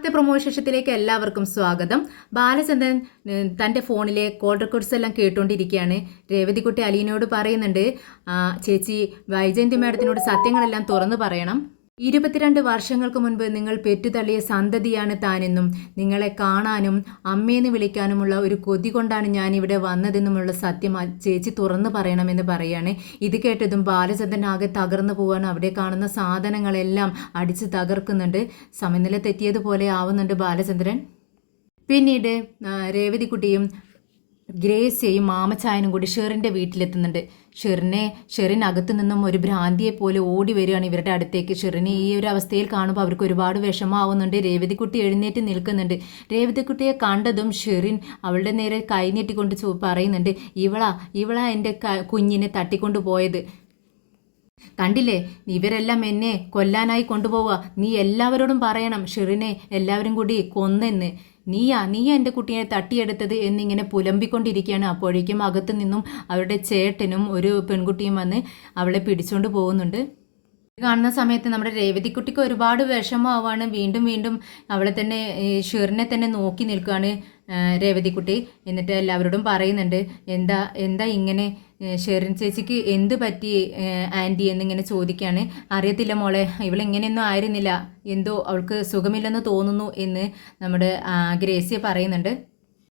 ആദ്യ പ്രൊമോ ശേഷത്തിലേക്ക് എല്ലാവർക്കും സ്വാഗതം. ബാലചന്ദ്രൻ തൻ്റെ ഫോണിലെ കോൾ റെക്കോർഡ്സ് എല്ലാം കേട്ടുകൊണ്ടിരിക്കുകയാണ്. രേവതിക്കുട്ടി അലീനയോട് പറയുന്നുണ്ട്, ചേച്ചി വൈജയന്തി മാഡത്തിനോട് സത്യങ്ങളെല്ലാം തുറന്നു പറയണം. 22 വർഷങ്ങൾക്ക് മുൻപ് നിങ്ങൾ പെറ്റുതള്ളിയ സന്തതിയാണ് താനെന്നും നിങ്ങളെ കാണാനും അമ്മയെന്ന് വിളിക്കാനുമുള്ള ഒരു കൊതി കൊണ്ടാണ് ഞാനിവിടെ വന്നതെന്നുമുള്ള സത്യം ചേച്ചി തുറന്നു പറയണമെന്ന് പറയാണ്. ഇത് കേട്ടതും ബാലചന്ദ്രൻ ആകെ തകർന്നു പോവാണ്. അവിടെ കാണുന്ന സാധനങ്ങളെല്ലാം അടിച്ച് തകർക്കുന്നുണ്ട്. സമനില തെറ്റിയതുപോലെ ആവുന്നുണ്ട് ബാലചന്ദ്രൻ. പിന്നീട് രേവതിക്കുട്ടിയും ഗ്രേസിയെയും മാമച്ചായനും കൂടി ഷെറിൻ്റെ വീട്ടിലെത്തുന്നുണ്ട്. ഷെറിൻ അകത്തു നിന്നും ഒരു ഭ്രാന്തിയെ പോലെ ഓടി വരികയാണ് ഇവരുടെ അടുത്തേക്ക്. ഷെറിനെ ഈ ഒരു അവസ്ഥയിൽ കാണുമ്പോൾ അവർക്ക് ഒരുപാട് വിഷമാവുന്നുണ്ട്. രേവതിക്കുട്ടി എഴുന്നേറ്റ് നിൽക്കുന്നുണ്ട്. രേവതിക്കുട്ടിയെ കണ്ടതും ഷെറിൻ അവളുടെ നേരെ കൈ നീട്ടിക്കൊണ്ട് പറയുന്നുണ്ട്, ഇവളാ എൻ്റെ കുഞ്ഞിനെ തട്ടിക്കൊണ്ടു പോയത്. കണ്ടില്ലേ, ഇവരെല്ലാം എന്നെ കൊല്ലാനായി കൊണ്ടുപോവുക. നീ എല്ലാവരോടും പറയണം ഷെറിനെ എല്ലാവരും കൂടി കൊന്നെന്ന്. നീയാ എൻ്റെ കുട്ടിയെ തട്ടിയെടുത്തത് എന്നിങ്ങനെ പുലമ്പിക്കൊണ്ടിരിക്കുകയാണ്. അപ്പോഴേക്കും അകത്തു നിന്നും അവരുടെ ചേട്ടനും ഒരു പെൺകുട്ടിയും വന്ന് അവളെ പിടിച്ചുകൊണ്ട് പോകുന്നുണ്ട്. കാണുന്ന സമയത്ത് നമ്മുടെ രേവതിക്കുട്ടിക്ക് ഒരുപാട് വിഷമമാവാണ്. വീണ്ടും വീണ്ടും അവളെ തന്നെ ഷെറിനെ തന്നെ നോക്കി നിൽക്കുകയാണ് രേവതിക്കുട്ടി. എന്നിട്ട് എല്ലാവരോടും പറയുന്നുണ്ട്, എന്താ ഇങ്ങനെ ഷെറിൻ ചേച്ചിക്ക് എന്ത് പറ്റി ആൻറ്റി എന്നിങ്ങനെ ചോദിക്കുകയാണ്. അറിയത്തില്ല മോളെ, ഇവളിങ്ങനെയൊന്നും ആയിരുന്നില്ല, എന്തോ അവൾക്ക് സുഖമില്ലെന്ന് തോന്നുന്നു എന്ന് നമ്മുടെ ഗ്രേസിയ പറയുന്നുണ്ട്.